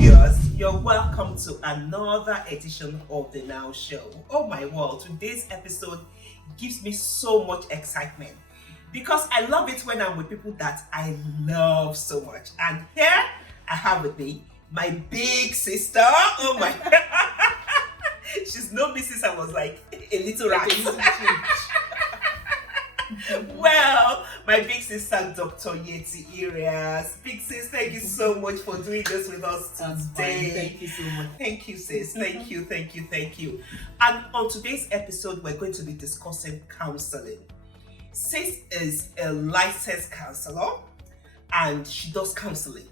viewers, you're welcome to another edition of the Now Show. Oh my word, today's episode gives me so much excitement because I love it when I'm with people that I love so much. And here I have with me my big sister. Oh my she's no me since I was like a little rat. Well, my big sister, Dr. Yetunde Iriah. Big sis, thank you so much for doing this with us today. Thank you so much. Thank you, sis. Thank you. And on today's episode, we're going to be discussing counseling. Sis is a licensed counselor and she does counseling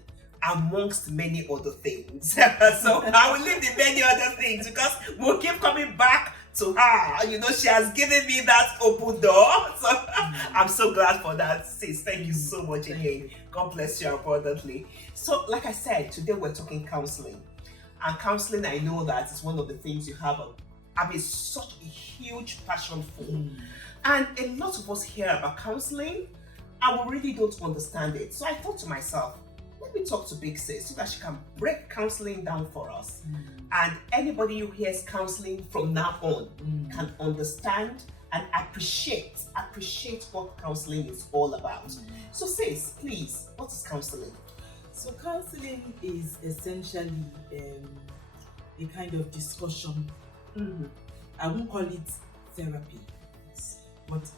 amongst many other things. So I will leave the many other things because we'll keep coming back to her. You know, she has given me that open door. So I'm so glad for that, sis. Thank you so much again. God bless you abundantly. So, like I said, today we're talking counseling. And counseling, I know that is one of the things you have such a huge passion for. And a lot of us hear about counseling and we really don't understand it. So I thought to myself, let me talk to Big Sis so that she can break counseling down for us. And anybody who hears counseling from now on can understand and appreciate what counseling is all about. So sis, please, what is counseling? So counseling is essentially a kind of discussion. I won't call it therapy, but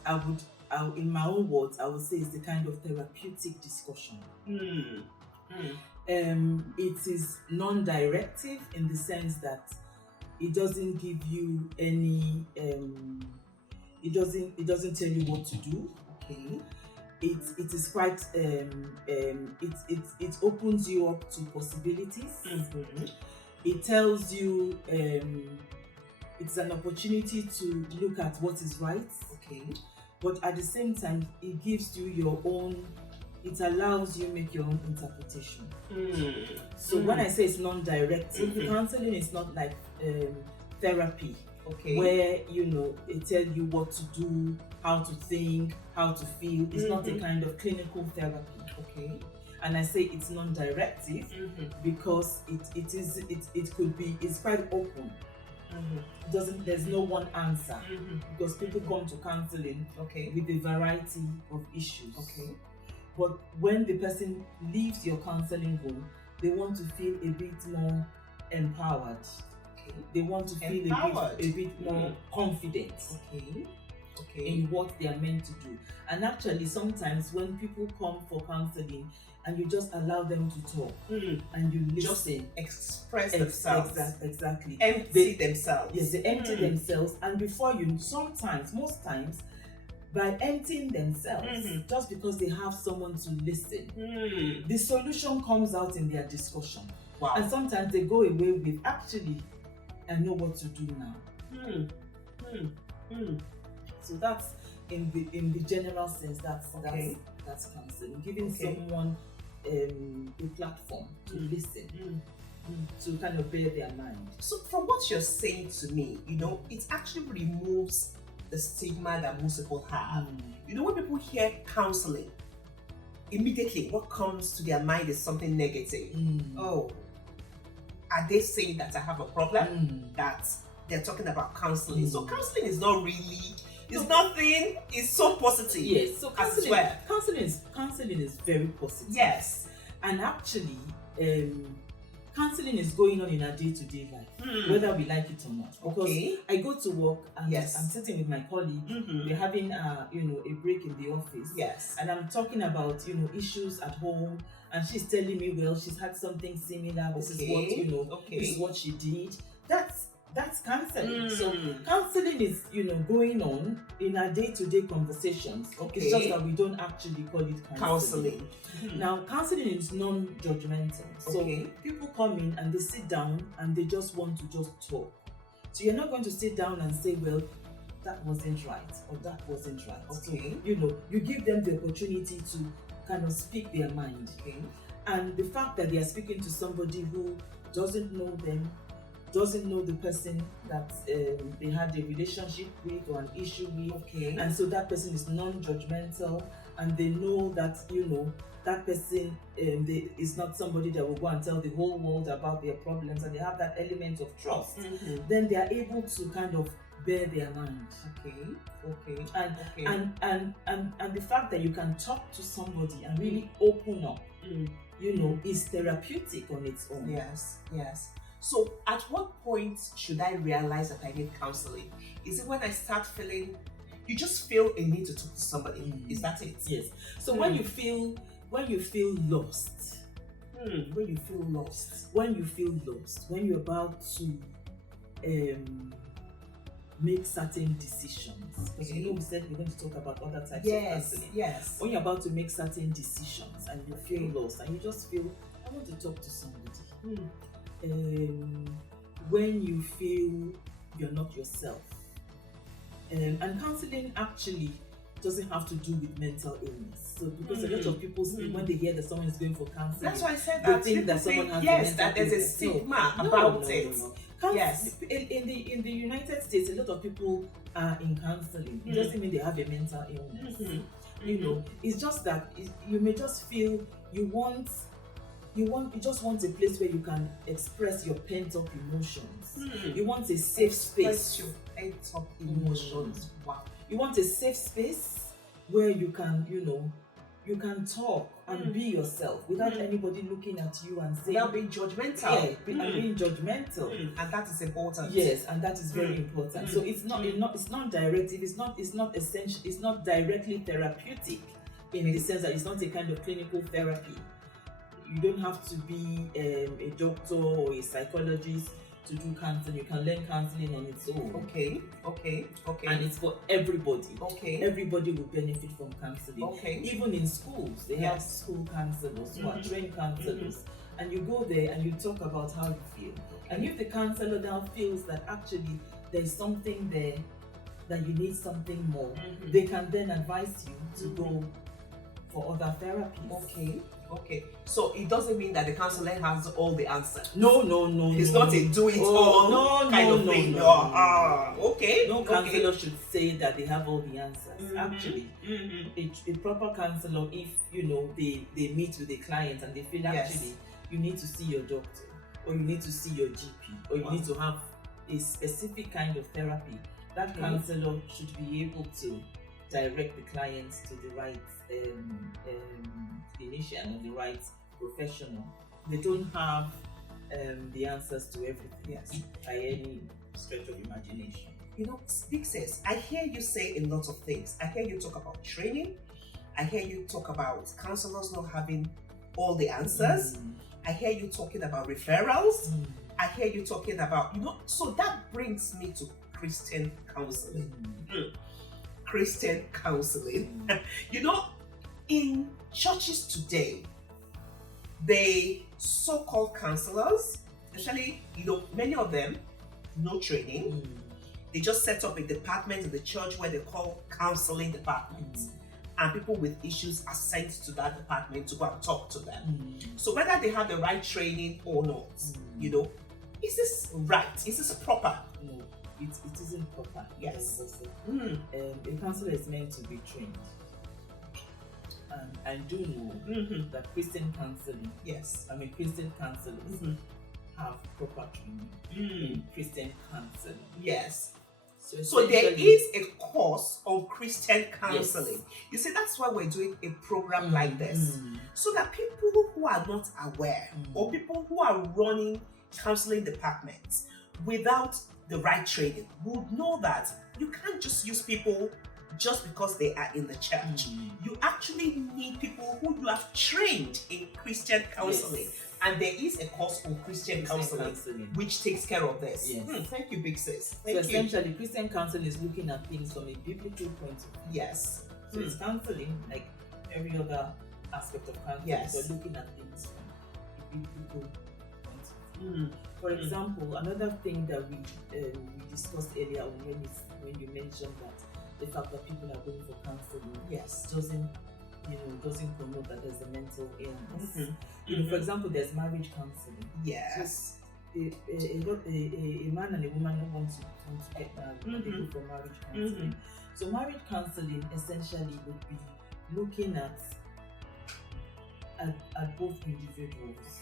in my own words, I would say it's the kind of therapeutic discussion. It is non-directive in the sense that it doesn't give you any it doesn't tell you what to do. Okay. It is quite it opens you up to possibilities. It tells you it's an opportunity to look at what is right. Okay. But at the same time, it gives you your own. It allows you make your own interpretation. So when I say it's non-directive, counseling is not like therapy, where it tells you what to do, how to think, how to feel. It's not a kind of clinical therapy. And I say it's non-directive because it's quite open. There's no one answer because people come to counseling with a variety of issues. But when the person leaves your counseling room, they want to feel a bit more empowered. They want to feel a bit more confident in what they are meant to do. And actually, sometimes when people come for counseling and you just allow them to talk and you listen, just express themselves. Exactly. Empty themselves. Yes, they empty themselves. And before most times, by emptying themselves, just because they have someone to listen, the solution comes out in their discussion. Wow. And sometimes they go away with, actually, I know what to do now. So that's in the general sense. That's counseling, giving someone a platform to listen, to kind of bear their mind. So from what you're saying to me, it actually removes the stigma that most people have. When people hear counseling, immediately what comes to their mind is something negative. Oh, are they saying that I have a problem? That they're talking about counseling. So counseling is not really, it's nothing, it's so positive. Yes, so counseling is very positive. Yes. And actually, counseling is going on in our day-to-day life, whether we like it or not. Because I go to work and I'm sitting with my colleague. We're having a break in the office. Yes. And I'm talking about issues at home, and she's telling me, well, she's had something similar. This is what this is what she did. That's counseling. So counseling is going on in our day-to-day conversations. It's just that we don't actually call it counseling. Now, counseling is non-judgmental. So people come in and they sit down and they just want to just talk. So you're not going to sit down and say, well, that wasn't right or that wasn't right. You give them the opportunity to kind of speak their mind. And the fact that they are speaking to somebody who doesn't know them, doesn't know the person that they had a relationship with or an issue with. Okay. And so that person is non-judgmental, and they know that, that person is not somebody that will go and tell the whole world about their problems, and they have that element of trust. Then they are able to kind of bear their mind. Okay. And the fact that you can talk to somebody and really open up, is therapeutic on its own. Yes. So at what point should I realize that I need counseling? Is it when I start feeling, you just feel a need to talk to somebody? Is that it? Yes. So when you feel lost, when you feel lost, when you're about to make certain decisions, because we said we're going to talk about other types of counseling. Yes. When you're about to make certain decisions and you feel lost and you just feel, I want to talk to somebody. When you feel you're not yourself. And counseling actually doesn't have to do with mental illness. So because a lot of people, when they hear that someone is going for counseling, that's why I said they that. think that someone has yes, mental that there's a illness. stigma about it. Yes. In the United States, a lot of people are in counseling. It doesn't mean they have a mental illness. It's just that you may just feel you just want a place where you can express your pent-up emotions. You want a safe space. Your pent-up emotions. Wow. You want a safe space where you can, you can talk and be yourself without anybody looking at you and saying, without being judgmental. And being judgmental. And that is important. Yes, and that is very important. So it's not directive. It's not essential. It's not directly therapeutic in the sense that it's not a kind of clinical therapy. You don't have to be a doctor or a psychologist to do counseling. You can learn counseling on its own. Okay. And it's for everybody. Okay. Everybody will benefit from counseling. Okay. Even in schools, they have school counselors who are trained counselors. And you go there and you talk about how you feel. And if the counselor now feels that actually there's something there, that you need something more, they can then advise you to go for other therapies. Okay. So it doesn't mean that the counselor has all the answers. No. It's not a do-it-all kind of thing. Okay. No counselor should say that they have all the answers. Actually, a proper counselor, if they meet with a client and they feel actually you need to see your doctor, or you need to see your GP, or you need to have a specific kind of therapy, that counselor should be able to direct the clients to the right clinician or the right professional. They don't have the answers to everything by any stretch of imagination. Big Sis, I hear you say a lot of things. I hear you talk about training. I hear you talk about counselors not having all the answers. I hear you talking about referrals. I hear you talking about, so that brings me to Christian counseling. Christian counseling. In churches today, the so-called counselors, especially, many of them, no training. They just set up a department in the church where they call counseling department. And people with issues are sent to that department to go and talk to them. So whether they have the right training or not, is this right? Is this proper? No, it isn't proper. Yes. A counselor is meant to be trained. And I do know that Christian counseling, Christian counselors have proper training in Christian counseling. Yes. So there is a course on Christian counseling. You see, that's why we're doing a program like this. So that people who are not aware or people who are running counseling departments without the right training would know that you can't just use people just because they are in the church. You actually need people who you have trained in Christian counseling. And there is a course on Christian counseling which takes care of this. Thank you, Big Sis. Thank you. Essentially, Christian counseling is looking at things from a biblical point of view. Yes. So it's counseling like every other aspect of counseling, but looking at things from a biblical point of view. For example, another thing that we discussed earlier on when you mentioned that the fact that people are going for counseling doesn't promote that there's a mental illness. For example, there's marriage counseling. Yes. a man and a woman who want to get married, they go for marriage counseling. So marriage counseling essentially would be looking at both individuals,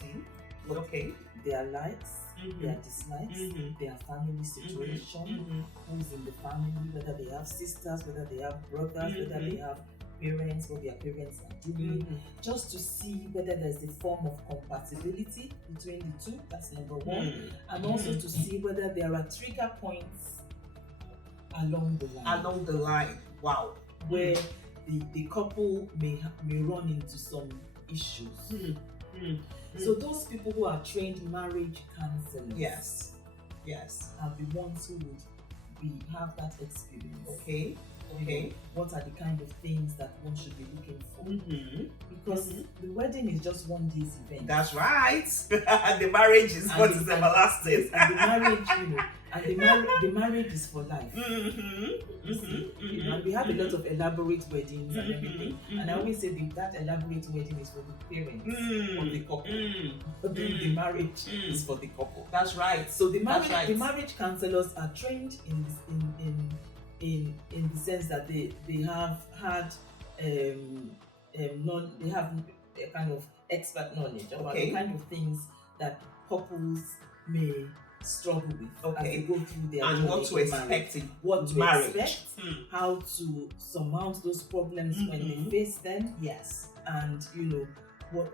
their likes, their dislikes, their family situation, who's in the family, whether they have sisters, whether they have brothers, whether they have parents, what their parents are doing, just to see whether there's a form of compatibility between the two. That's number one. And also to see whether there are trigger points along the line. Wow. Where the couple may run into some issues. So those people who are trained marriage counselors, yes, are the ones who would have that experience. Okay. What are the kind of things that one should be looking for? Because the wedding is just one day's event. That's right. The marriage is what is everlasting. And the marriage, the marriage is for life. And we have a lot of elaborate weddings and everything. And I always say that elaborate wedding is for the parents of the couple. But then the marriage is for the couple. That's right. So the marriage counselors are trained in the sense that they have had they have a kind of expert knowledge about the kind of things that couples may struggle with as they go through their and journey what to expect in what to marriage. expect, how to surmount those problems when they face them, and what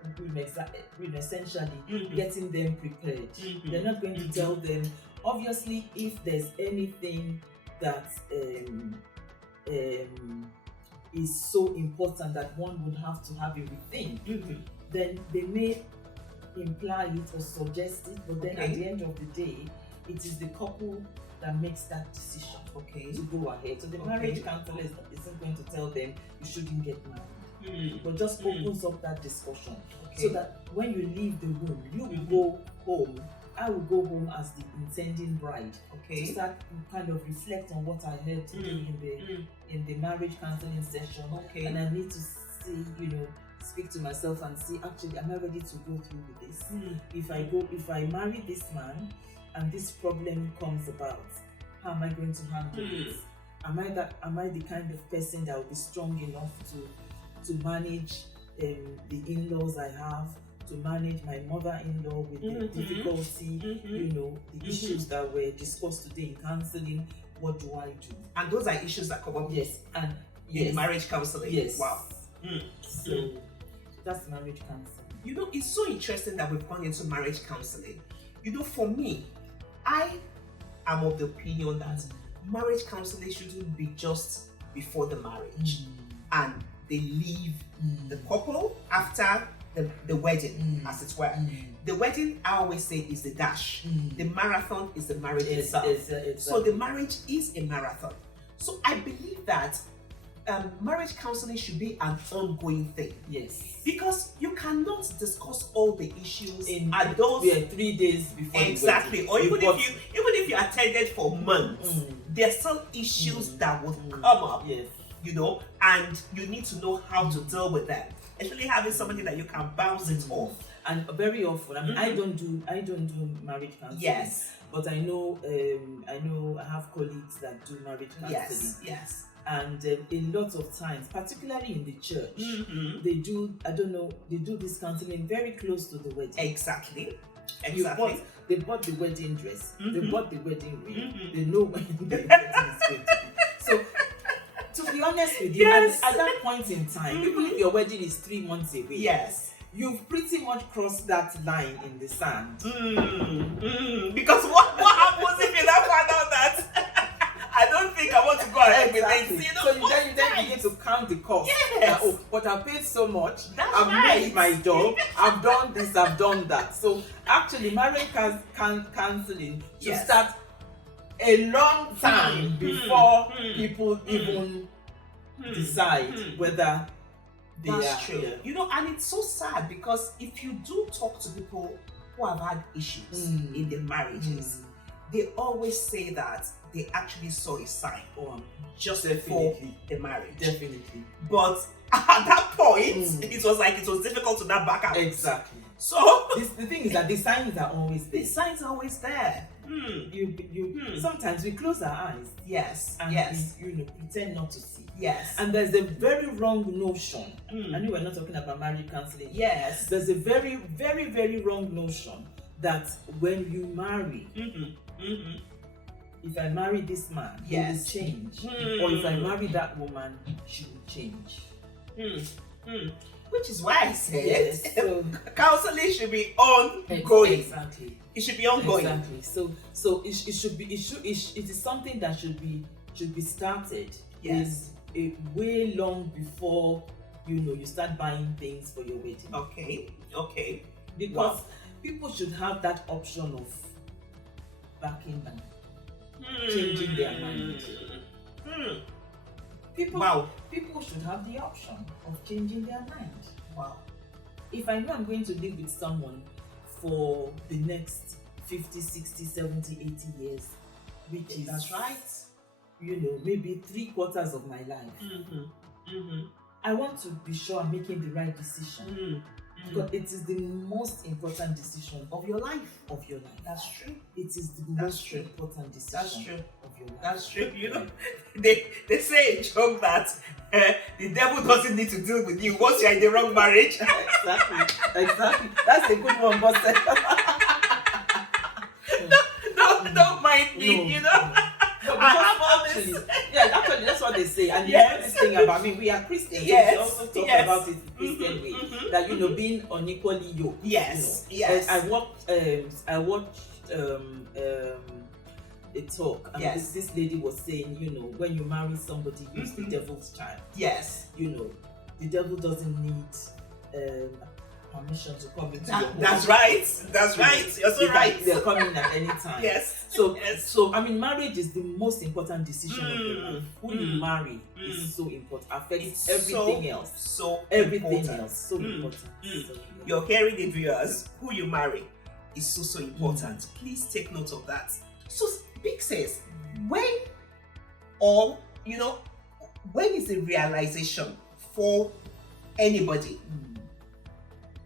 essentially getting them prepared. They're not going to tell them, obviously, if there's anything that is so important that one would have to have a rethink, then they may imply it or suggest it, but then at the end of the day, it is the couple that makes that decision to go ahead. So the marriage counselor isn't going to tell them you shouldn't get married, but just opens up that discussion so that when you leave the room, you will go home. I will go home as the intending bride to start kind of reflect on what I heard today in the marriage counseling session, and I need to see, speak to myself and see, actually, am I ready to go through with this? If I marry this man and this problem comes about, how am I going to handle it? Am I the kind of person that will be strong enough to manage the in-laws I have, to manage my mother-in-law with the difficulty, the issues that were discussed today in counseling? What do I do? And those are issues that come up in marriage counseling. Yes. Wow. So that's marriage counseling. It's so interesting that we've gone into marriage counseling. For me, I am of the opinion that marriage counseling shouldn't be just before the marriage and they leave the couple after the wedding, as it were. The wedding, I always say, is the dash. The marathon is the marriage itself. So the marriage is a marathon. So I believe that marriage counseling should be an ongoing thing. Yes. Because you cannot discuss all the issues in those 3 days before exactly. the wedding. Or even if you attended for months, there's some issues that would come up. Yes. And you need to know how to deal with them. Especially having somebody that you can bounce it off. And very often, I don't do marriage counseling. Yes. But I know I have colleagues that do marriage counseling. Yes. And a lot of times, particularly in the church, they do this counseling very close to the wedding. Exactly. They bought the wedding dress, they bought the wedding ring, they know when the wedding is going to be. So, to be honest with you, at that point in time, even if your wedding is 3 months away, you've pretty much crossed that line in the sand. Because what happens if you don't find out that I don't think I want to go ahead with this? So you then begin to count the cost. Yes. But I paid so much. I've made my job. I've done this. I've done that. So actually, marriage counseling should start a long time before people even decide whether they are. That's true. And it's so sad because if you do talk to people who have had issues in their marriages, they always say that they actually saw a sign just before the marriage. Definitely. But at that point, it was difficult to not back out. Exactly. So the thing is that the signs are always there. the signs are always there. Sometimes we close our eyes. Yes. And Yes. we pretend not to see. Yes. And there's a very wrong notion. I know we're not talking about marriage counseling. Yes. There's a very, very, very wrong notion that when you marry, if I marry this man, he will change. Or if I marry that woman, she will change. Which is why I said so counseling should be ongoing. Exactly. It should be ongoing. Exactly. So it should be it is something that should be started. Yes. Way long before you start buying things for your wedding. Okay. Because people should have that option of backing down, changing their mind. People should have the option of changing their mind. Wow. If I know I'm going to live with someone for the next 50, 60, 70, 80 years, which is that's right. Maybe 3/4 of my life. I want to be sure I'm making the right decision. Because it is the most important decision of your life. That's true. It is the most important decision. That's true. Of your life. That's true. They say in joke that the devil doesn't need to deal with you once you're in the wrong marriage. Exactly. That's a good one, boss. Don't mind me. Actually, that's what they say. And this thing about we are Christians. Yes. We also talk about it the Christian way. That being unequally yoked. Yes. I watched a talk, and this lady was saying, when you marry somebody who's the devil's child. Yes. The devil doesn't need permission to come into your home. That's right. You're so right. They're coming at any time. Yes. So marriage is the most important decision of your life. Who you marry is so important. Affects everything else. So important. So important. You're hearing it, viewers. Who you marry is so important. Please take note of that. So Big says, when is the realization for anybody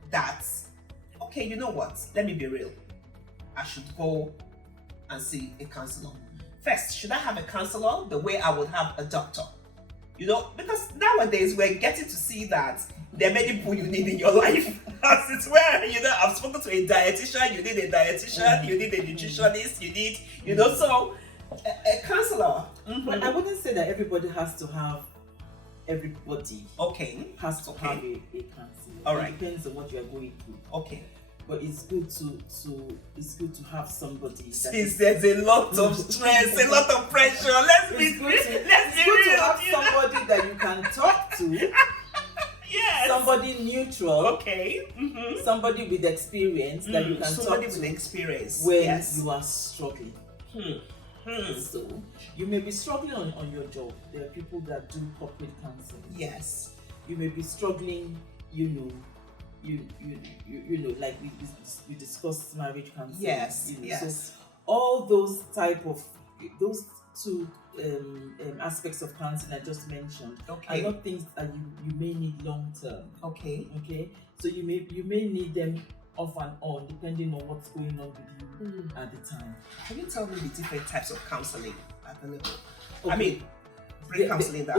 that, okay, you know what? Let me be real. I should go and see a counselor. First, should I have a counselor the way I would have a doctor? Because nowadays we're getting to see that there are many people you need in your life. As it's where, I've spoken to a dietitian, you need a dietitian, you need a nutritionist, you need, so a counselor. But I wouldn't say that everybody has to have has to have a counselor. All right. It depends on what you are going through. Okay. But it's good to have somebody. Since there's a lot of stress, a lot of pressure. Let's be real. To have somebody that you can talk to. Yes. Somebody neutral. Okay. Somebody with experience that you can talk to. Somebody with experience. When you are struggling. So you may be struggling on your job. There are people that do corporate counseling. Yes. You may be struggling, like we discussed marriage counseling. Yes. So all those two aspects of counseling I just mentioned are not things that you may need long term. Okay. So you may need them off and on depending on what's going on with you at the time. Can you tell me the different types of counseling available? Okay. I mean, counseling that.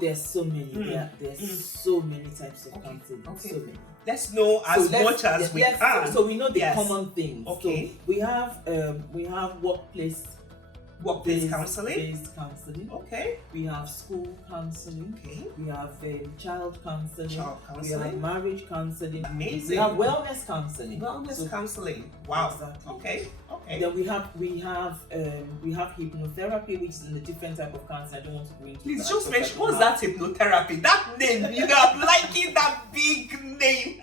There's so many. There's so many types of counseling. Okay. So many. Let's know as much as we can. So we know the common things. Okay. So we have workplace counseling. Okay. We have school counseling. Okay. We have child counseling. We have counseling. marriage counseling. Amazing. We have wellness counseling. Counseling. Wow. Exactly. Okay. Then we have hypnotherapy, which is in a different type of counseling. I don't want to go into. Please just mention, what's that hypnotherapy? That name, I'm liking that big name.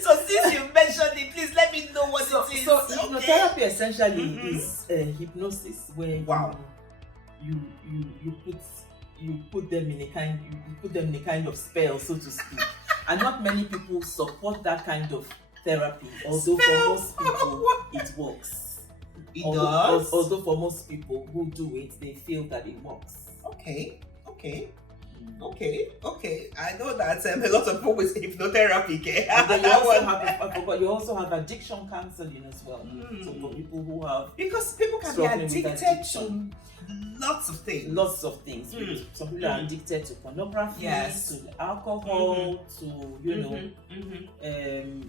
So since you mentioned it, please let me know what it is. So hypnotherapy essentially is hypnosis where you put them in a kind of spell, so to speak. And not many people support that kind of therapy, although for most people it works. Does? Although for most people who do it, they feel that it works. Okay. Okay. I know that a lot of people with hypnotherapy. Okay? And then you also have addiction counseling as well. So for people who have, because people can be addicted to lots of things. Some people are addicted to pornography, to alcohol, to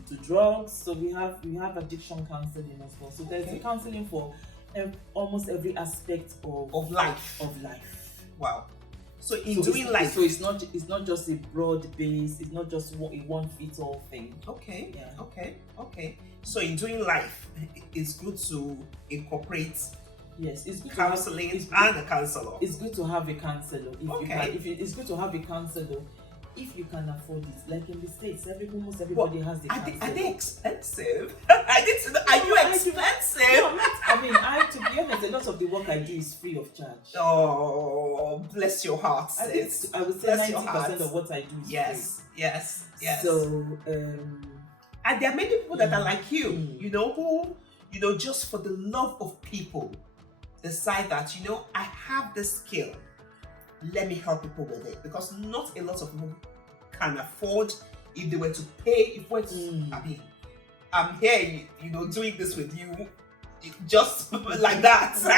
to drugs. So we have addiction counseling as well. So there's a counseling for almost every aspect of life. Wow. So doing life. So it's not just a broad base. It's not just a one fits all thing. Okay. Yeah. Okay. So in doing life, it's good to incorporate. Yes, it's good counseling and a counselor. It's good to have a counselor. It's good to have a counselor if you can afford it. Like in the States, almost everybody has a counselor. Are they expensive? I need to know. Are you expensive? To be honest, a lot of the work I do is free of charge. Oh, bless your heart, sis. I would say 90% of what I do is free. Yes. So, and there are many people that are like you, who, just for the love of people, decide that, I have this skill. Let me help people with it, because not a lot of people can afford, if they were to pay, I'm here, doing this with you, just like that. So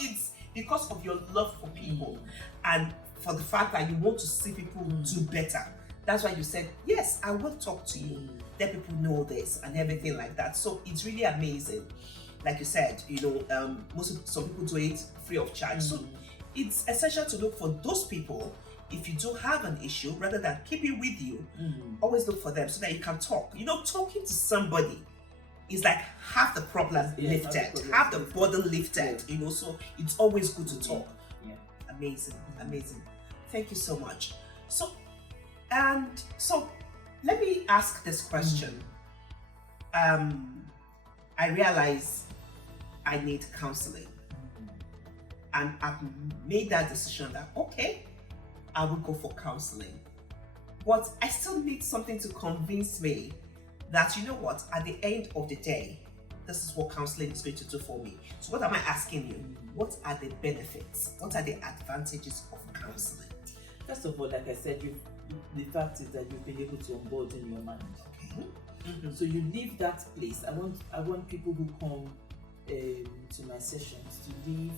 it's because of your love for people and for the fact that you want to see people do better. That's why you said, yes, I will talk to you, let people know this and everything like that. So it's really amazing. Like you said, some people do it free of charge. So it's essential to look for those people. If you do have an issue, rather than keep it with you, always look for them so that you can talk. Talking to somebody is like half the problem lifted, half the burden lifted. So it's always good to talk. Yeah. Amazing. Thank you so much. So let me ask this question. I realize I need counseling, and I've made that decision that I will go for counseling, but I still need something to convince me that, at the end of the day, this is what counseling is going to do for me. So what am I asking you? What are the benefits? What are the advantages of counseling? First of all, like I said, the fact is that you've been able to onboard in your mind. Okay. So you leave that place. I want people who come to my sessions to leave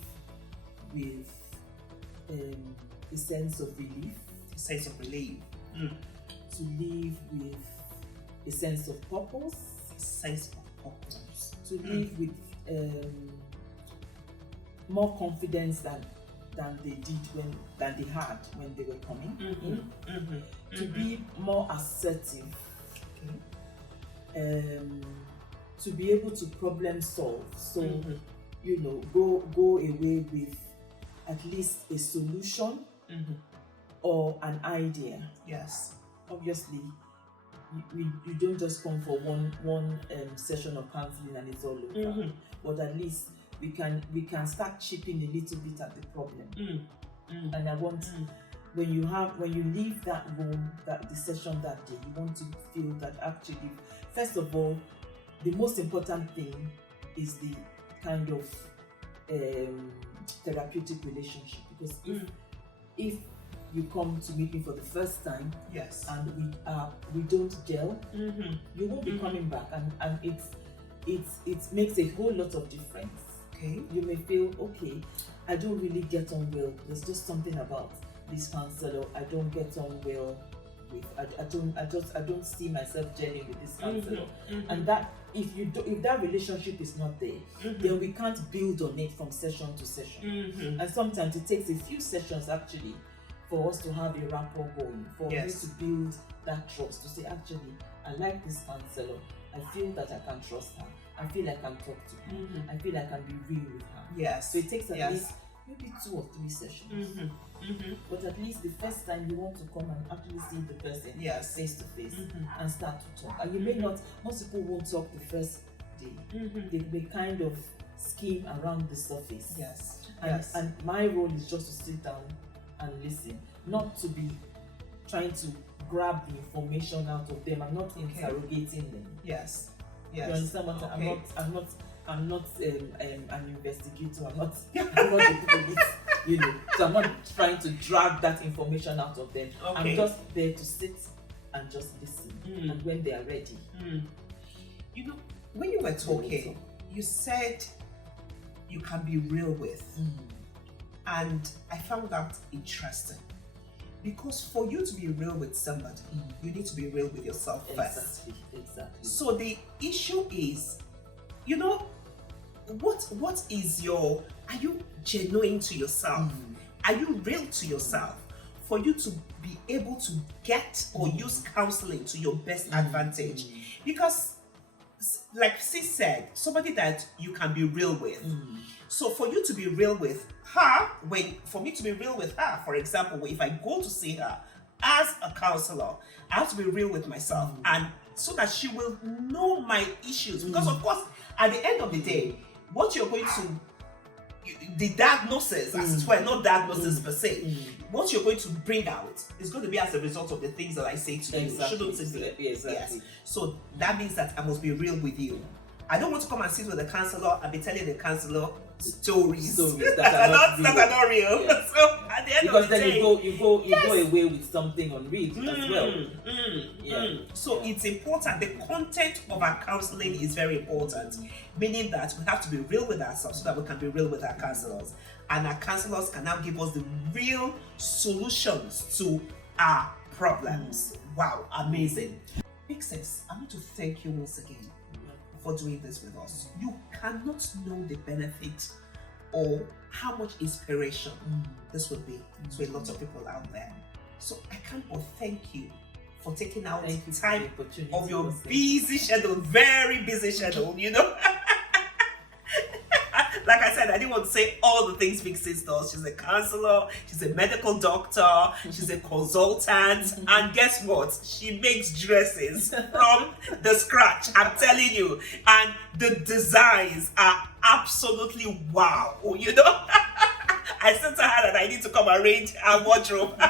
with a sense of relief. To live with a sense of purpose. To live with more confidence than they had when they were coming in. To be more assertive. To be able to problem solve. So go away with at least a solution or an idea. Yes. Obviously, you don't just come for one session of counseling and it's all over. But at least we can start chipping a little bit at the problem. And I want when you leave that room, the session that day, you want to feel that actually, first of all, the most important thing is the kind of therapeutic relationship, because if you come to meet me for the first time, and we don't gel, you won't be coming back, and it makes a whole lot of difference. Okay, you may feel I don't really get on well. There's just something about this counselor I don't get on well with. I don't see myself gelling with this counselor, and that if that relationship is not there, then we can't build on it from session to session. And sometimes it takes a few sessions actually for us to have a rapport going, for me to build that trust, to say actually I like this counselor, I feel that I can trust her, I feel I can talk to her, I feel I can be real with her. Yes. So it takes at least maybe 2 or 3 sessions. But at least the first time you want to come and actually see the person face to face and start to talk. And you may not, most people won't talk the first day. They may kind of skim around the surface. And my role is just to sit down and listen, not to be trying to grab the information out of them. I'm not interrogating them. Yes. You understand what I'm not an investigator. I'm not the police. So I'm not trying to drag that information out of them. Okay. I'm just there to sit and just listen. And when they are ready. When you were talking, you said you can be real with. And I found that interesting. Because for you to be real with somebody, you need to be real with yourself first. Exactly. So the issue is, what is are you genuine to yourself? Are you real to yourself? For you to be able to get or use counseling to your best advantage. Because, like Sis said, somebody that you can be real with. So for you to be real with her, for me to be real with her, for example, if I go to see her as a counselor, I have to be real with myself, and so that she will know my issues. Because of course, at the end of the day, what you're going to, the diagnosis, as it were, not diagnosis per se, what you're going to bring out is going to be as a result of the things that I say to you. Shouldn't it be? Exactly. Yes. So that means that I must be real with you. I don't want to come and sit with a counselor and be telling the counselor stories that are not real. Yes. So at the end of the day, you go away with something unreal as well. So it's important. The content of our counseling is very important, meaning that we have to be real with ourselves so that we can be real with our counselors, and our counselors can now give us the real solutions to our problems. Wow, amazing. Big sis, I want to thank you once again for doing this with us. You cannot know the benefit or how much inspiration this would be to a lot of people out there. So I can't but thank you for taking out time of your busy schedule, very busy schedule, Like I said, I didn't want to say all the things Big Sis does. She's a counselor, she's a medical doctor, she's a consultant, and guess what? She makes dresses from the scratch, I'm telling you. And the designs are absolutely wow, I said to her that I need to come arrange her wardrobe.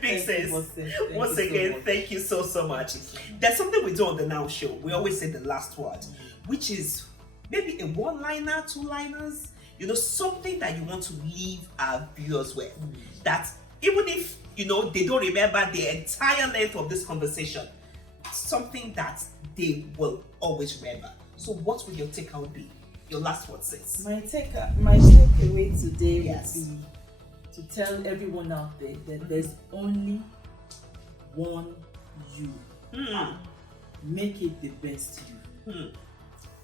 Big Sis, once again, thank you so much. There's something we do on the N.O.W show. We always say the last word, which is maybe a one-liner, two-liners, something that you want to leave our viewers with. That even if, they don't remember the entire length of this conversation, something that they will always remember. So what will your takeout be? Your last word, Sis. My takeaway today would be to tell everyone out there that there's only one you. Make it the best you.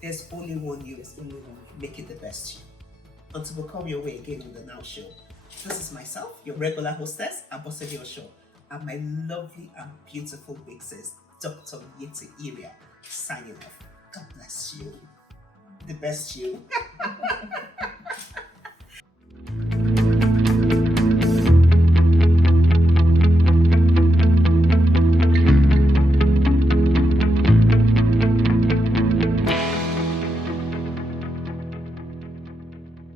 There's only one you. Make it the best you. Until we come your way again on the N.O.W show. This is myself, your regular hostess, Abosede Osho, and my lovely and beautiful big sis, Dr. Yetunde Iriah, signing off. God bless you. The best you.